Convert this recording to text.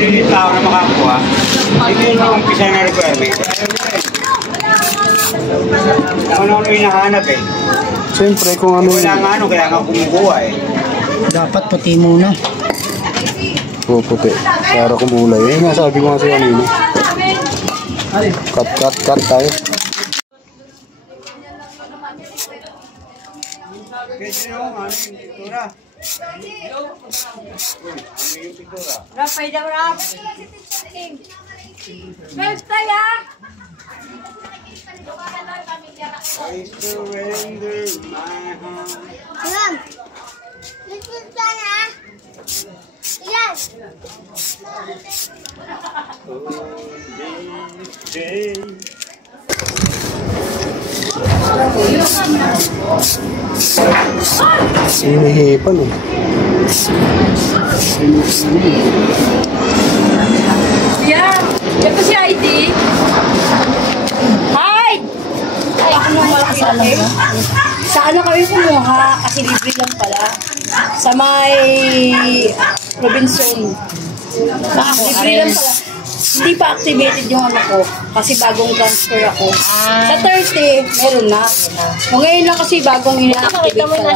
Hindi tao na makakuha. Hindi yung umpisa na requirement. Ano hinahanap eh. Siyempre kung ano kaya nga kumukuha eh. Dapat puti muna. Oo, puti. Para kumulay. Eh, nasabi ko nga sa kanina. Cut tayo. Rapay daw, Rap. Basta ya. I surrender my heart. Alam. Basta na. Yan. Hinihipan eh. Yeah. Yan po si ID. Hi! Ay, ako nung malaki sa ano ba? Sa ano kami kumuha? Kasi libre lang pala. Sa may Robinson. Libre lang pala. Hindi pa activated yung ano ko. Kasi bagong transfer ako. Sa Thursday, meron na. Ngayon lang kasi bagong ina-activate pala.